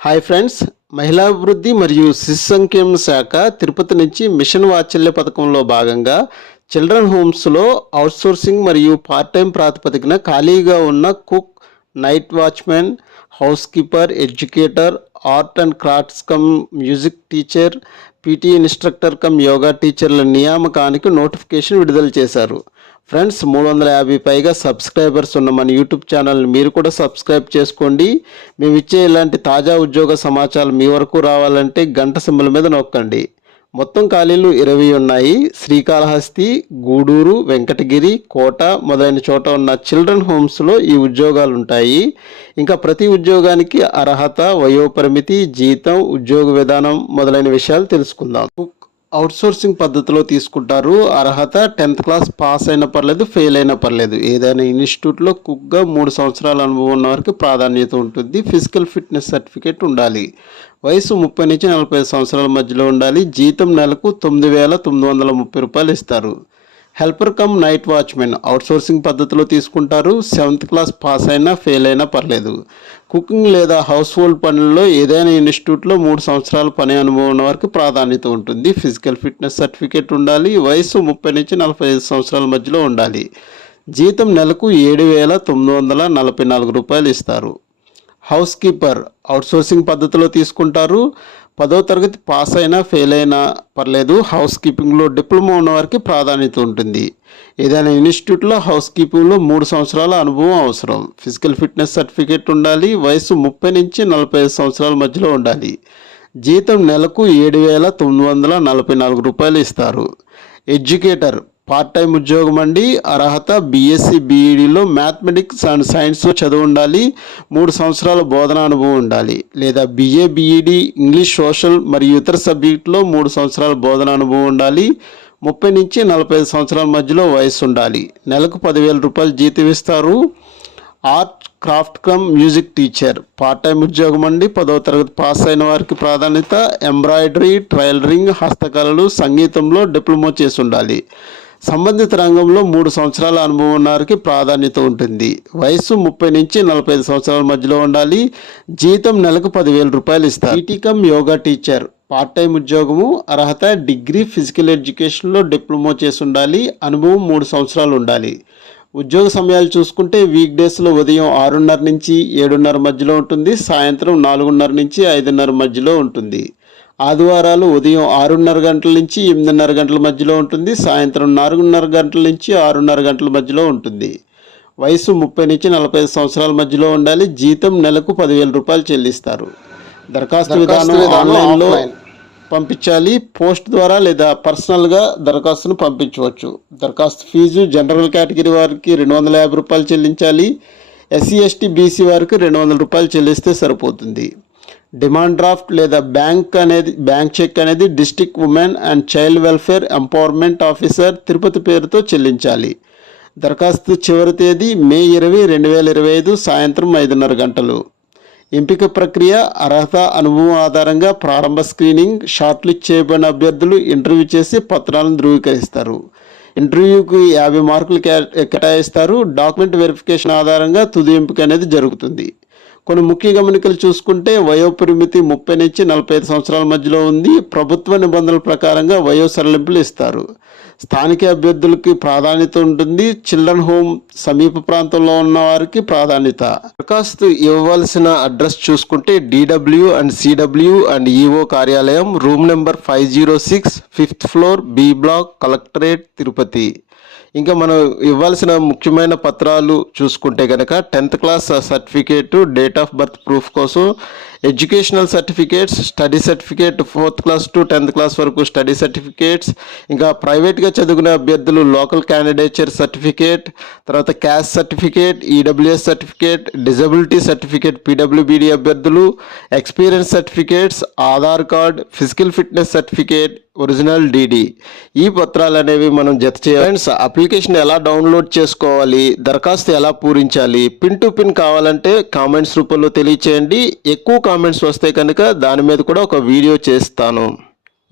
Hi friends, మహిళా అభివృద్ధి మరియు శిశు సంక్షేమ శాఖ తిరుపతి నుంచి మిషన్ వాత్సల్య పథకంలో భాగంగా చిల్డ్రన్ హోమ్స్లో అవుట్సోర్సింగ్ మరియు పార్ట్ టైం ప్రాతిపదికన ఖాళీగా ఉన్న cook, night watchmen, house keeper, educator, art and crafts cum music teacher, PT instructor cum yoga టీచర్ల నియామకానికి నోటిఫికేషన్ విడుదల చేశారు. ఫ్రెండ్స్, 350 పైగా సబ్స్క్రైబర్స్ ఉన్న మన యూట్యూబ్ ఛానల్ని మీరు కూడా సబ్స్క్రైబ్ చేసుకోండి. మేము ఇచ్చే ఇలాంటి తాజా ఉద్యోగ సమాచారం మీ వరకు రావాలంటే గంట సింబల్ మీద నొక్కండి. మొత్తం ఖాళీలు 20 ఉన్నాయి. శ్రీకాళహస్తి, గూడూరు, వెంకటగిరి, కోట మొదలైన చోట ఉన్న చిల్డ్రన్ హోమ్స్లో ఈ ఉద్యోగాలు ఉంటాయి. ఇంకా ప్రతి ఉద్యోగానికి అర్హత, వయోపరిమితి, జీతం, ఉద్యోగ విధానం మొదలైన విషయాలు తెలుసుకుందాం. అవుట్సోర్సింగ్ పద్ధతిలో తీసుకుంటారు. అర్హత 10th క్లాస్ పాస్ అయినా పర్లేదు, ఫెయిల్ అయినా పర్లేదు. ఏదైనా ఇన్స్టిట్యూట్లో కుక్గా 3 సంవత్సరాల అనుభవం ఉన్న వారికి ప్రాధాన్యత ఉంటుంది. ఫిజికల్ ఫిట్నెస్ సర్టిఫికేట్ ఉండాలి. వయసు 30 నుంచి 45 సంవత్సరాల మధ్యలో ఉండాలి. జీతం నెలకు 9,930 రూపాయలు ఇస్తారు. Helper cum night watchmen outsourcing పద్ధతిలో తీసుకుంటారు. 7th క్లాస్ పాస్ అయినా, ఫెయిల్ అయినా పర్లేదు. కుకింగ్ లేదా హౌస్ హోల్డ్ పనుల్లో ఏదైనా ఇన్స్టిట్యూట్లో 3 సంవత్సరాల పని అనుభవం ఉన్న వారికి ప్రాధాన్యత ఉంటుంది. ఫిజికల్ ఫిట్నెస్ సర్టిఫికేట్ ఉండాలి. వయసు 30 నుంచి 45 సంవత్సరాల మధ్యలో ఉండాలి. జీతం నెలకు 7,944 రూపాయలు ఇస్తారు. హౌస్ కీపర్ అవుట్సోర్సింగ్ పద్ధతిలో తీసుకుంటారు. 10వ తరగతి పాస్ అయినా, ఫెయిల్ అయినా పర్లేదు. హౌస్ కీపింగ్లో డిప్లొమా ఉన్న వారికి ప్రాధాన్యత ఉంటుంది. ఏదైనా ఇన్స్టిట్యూట్లో హౌస్ కీపింగ్లో 3 సంవత్సరాల అనుభవం అవసరం. ఫిజికల్ ఫిట్నెస్ సర్టిఫికేట్ ఉండాలి. వయసు 30 నుంచి 45 సంవత్సరాల మధ్యలో ఉండాలి. జీతం నెలకు 7,944 రూపాయలు ఇస్తారు. ఎడ్యుకేటర్ పార్ట్ టైం ఉద్యోగం అండి. అర్హత బీఎస్సీ బీఈడీలో మ్యాథమెటిక్స్ అండ్ సైన్స్లో చదువు ఉండాలి. 3 సంవత్సరాల బోధన అనుభవం ఉండాలి. లేదా బిఏ బీఈడీ ఇంగ్లీష్, సోషల్ మరియు ఇతర సబ్జెక్టులో 3 సంవత్సరాల బోధన అనుభవం ఉండాలి. 30 నుంచి 45 సంవత్సరాల మధ్యలో వయసు ఉండాలి. నెలకు 10,000 రూపాయలు జీతం ఇస్తారు. Art, craft come music teacher part time ఉద్యోగం అండి. 10వ తరగతి పాస్ అయిన వారికి ప్రాధాన్యత. ఎంబ్రాయిడరీ, టైలరింగ్, హస్తకళలు, సంగీతంలో డిప్లొమా చేసి ఉండాలి. సంబంధిత రంగంలో 3 సంవత్సరాల అనుభవం ఉన్న వారికి ప్రాధాన్యత ఉంటుంది. వయసు 30 నుంచి 45 సంవత్సరాల మధ్యలో ఉండాలి. జీతం నెలకు 10,000 రూపాయలు ఇస్తారు. PT come yoga teacher part time ఉద్యోగము. అర్హత డిగ్రీ ఫిజికల్ ఎడ్యుకేషన్లో డిప్లొమా చేసి ఉండాలి. అనుభవం 3 సంవత్సరాలు ఉండాలి. ఉద్యోగ సమయాలు చూసుకుంటే వీక్ డేస్లో ఉదయం 6:30 నుంచి 7:30 మధ్యలో ఉంటుంది. సాయంత్రం 4:30 నుంచి 5:30 మధ్యలో ఉంటుంది. ఆదివారాలు ఉదయం 6:30 గంటల నుంచి 8:30 గంటల మధ్యలో ఉంటుంది. సాయంత్రం 4:30 గంటల నుంచి 6:30 గంటల మధ్యలో ఉంటుంది. వయసు 30 నుంచి 45 సంవత్సరాల మధ్యలో ఉండాలి. జీతం నెలకు 10,000 రూపాయలు చెల్లిస్తారు. దరఖాస్తు విధానం ఆన్లైన్లో పంపించాలి. పోస్ట్ ద్వారా లేదా పర్సనల్గా దరఖాస్తును పంపించవచ్చు. దరఖాస్తు ఫీజు జనరల్ కేటగిరీ వారికి 250 రూపాయలు చెల్లించాలి. ఎస్సీ, ఎస్టీ, బీసీ వారికి 200 రూపాయలు చెల్లిస్తే సరిపోతుంది. డిమాండ్ డ్రాఫ్ట్ లేదా బ్యాంక్ చెక్ అనేది district women and child welfare empowerment officer Tirupati పేరుతో చెల్లించాలి. దరఖాస్తు చివరి తేదీ మే 20, 2025 సాయంత్రం 5:30 గంటలు. ఎంపిక ప్రక్రియ అర్హత, అనుభవం ఆధారంగా ప్రారంభ స్క్రీనింగ్. షార్ట్ లిస్ట్ చేయబడిన అభ్యర్థులు ఇంటర్వ్యూ చేసి పత్రాలను ధృవీకరిస్తారు. ఇంటర్వ్యూకి 50 మార్కులు కేటాయిస్తారు. డాక్యుమెంట్ వెరిఫికేషన్ ఆధారంగా తుది ఎంపిక అనేది జరుగుతుంది. కొన్ని ముఖ్య గమనికలు చూసుకుంటే వయోపరిమితి 30 నుంచి 45 సంవత్సరాల మధ్యలో ఉంది. ప్రభుత్వ నిబంధనల ప్రకారంగా వయో సడలింపులు ఇస్తారు. స్థానిక అభ్యర్థులకి ప్రాధాన్యత ఉంటుంది. చిల్డ్రన్ హోమ్ సమీప ప్రాంతంలో ఉన్న వారికి ప్రాధాన్యత. దరఖాస్తు ఇవ్వవలసిన అడ్రస్ చూసుకుంటే DW and CW and EO కార్యాలయం, room number 506, 5th floor, B block, collectorate, Tirupati. ఇంకా మనం ఇవ్వాల్సిన ముఖ్యమైన పత్రాలు చూసుకుంటే కనుక 10th class certificate, date of birth proof కోసం educational certificates, study certificate 4th class to 10th class వరకు స్టడీ సర్టిఫికేట్స్, ఇంకా ప్రైవేట్గా చదువుకునే అభ్యర్థులు లోకల్ క్యాండిడేచర్ సర్టిఫికేట్, తర్వాత caste certificate, EWS certificate, disability certificate PWBD అభ్యర్థులు, experience certificates, Aadhaar card, physical fitness certificate, original DD. ఈ పత్రాలు అనేవి మనం జత చేయాలి. ఫ్రెండ్స్, అప్లికేషన్ ఎలా డౌన్లోడ్ చేసుకోవాలి, దరఖాస్తు ఎలా పూరించాలి, పిన్ టు పిన్ కావాలంటే కామెంట్స్ రూపంలో తెలియచేయండి. ఎక్కువ కామెంట్స్ వస్తే కనుక దాని మీద కూడా ఒక వీడియో చేస్తాను.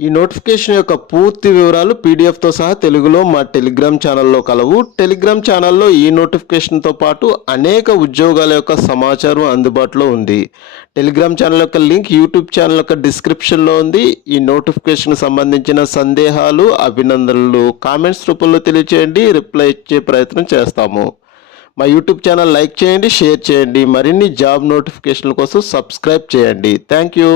ఈ నోటిఫికేషన్ యొక్క పూర్తి వివరాలు పీడిఎఫ్తో సహా తెలుగులో మా టెలిగ్రామ్ ఛానల్లో కలవు. టెలిగ్రామ్ ఛానల్లో ఈ నోటిఫికేషన్తో పాటు అనేక ఉద్యోగాల యొక్క సమాచారం అందుబాటులో ఉంది. టెలిగ్రామ్ ఛానల్ యొక్క లింక్ యూట్యూబ్ ఛానల్ యొక్క డిస్క్రిప్షన్లో ఉంది. ఈ నోటిఫికేషన్కి సంబంధించిన సందేహాలు, అభినందనలు కామెంట్స్ రూపంలో తెలియచేయండి, రిప్లై ఇచ్చే ప్రయత్నం చేస్తాము. మా యూట్యూబ్ ఛానల్ లైక్ చేయండి, షేర్ చేయండి. మరిన్ని జాబ్ నోటిఫికేషన్ల కోసం సబ్స్క్రైబ్ చేయండి. Thank you.